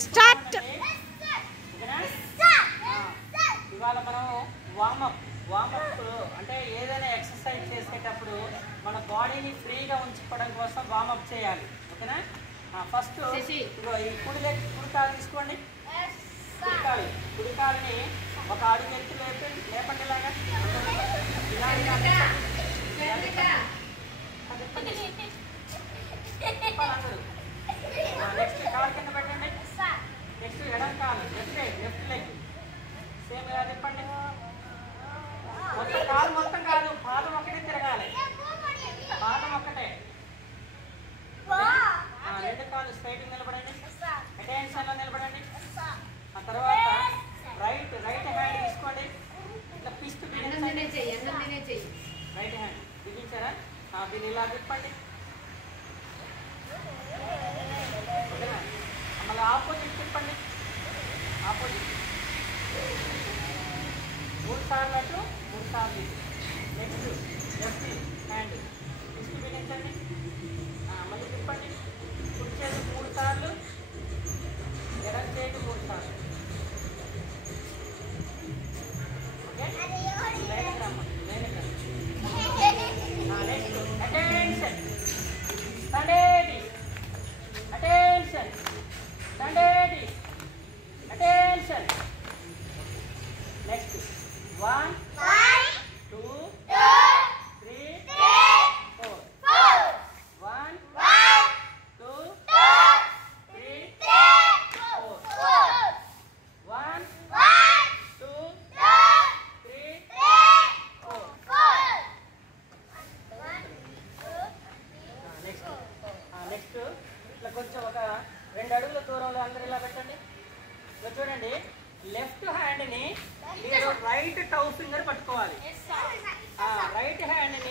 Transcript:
Start. ఇవాళ మనం warm up అంటే ఏదైనా ఎక్సర్సైజ్ చేసేటప్పుడు మన బాడీని ఫ్రీగా ఉంచుకోవడం కోసం వామప్ చేయాలి. ఓకేనా? ఫస్ట్ ఇగో ఈ కుడికాలు తీసుకోండి. కుడికాలని ఒక అడుగు ఎత్తు లేపండి ఇలాగా. నెక్స్ట్ కాలు కింద పెట్టండి. నెక్స్ట్ ఎడం కాలు లెఫ్ట్ లెగ్ సేమ్ ఇలా తిప్పండి. మొత్తం కాలు మొత్తం కాదు, పాదం ఒకటే తిరగాలి. పాదం ఒక్కటే. రెండు కాలు స్ట్రైట్ నిలబడండి. అటెన్షన్ లో నిలబడండి. ఆ తర్వాత రైట్ హ్యాండ్ తీసుకోండి. ఇట్లా పిస్ట్ బిగించండి. Right hand బిగించారా? దీన్ని ఇలా తిప్పండి. ఓకేనా? మళ్ళీ ఆపోజిట్ తిప్పండి. ఆపోజిట్ 3 సార్లు అటు 3 సార్లు ఇటు. నెక్స్ట్ లెఫ్ట్ హ్యాండ్ పిస్ట్ బిగించండి. మళ్ళీ తిప్పండి. కుడి చేతి 3 సార్లు, ఎడం చేతి 3 సార్లు. ఓకే? లైన్కి రమ్మా. Next attention. Standard. Attention. Standard. Attention. Next 1 2 3 4. 1 2 3 4. 1 2 3 4. Next ఇట్లా కొంచెం ఒక 2 అడుగుల దూరంలో అందరూ ఇలా పెట్టండి. ఇలా చూడండి. లెఫ్ట్ హ్యాండ్ని మీరు రైట్ టౌ ఫింగర్ పట్టుకోవాలి. రైట్ హ్యాండ్ని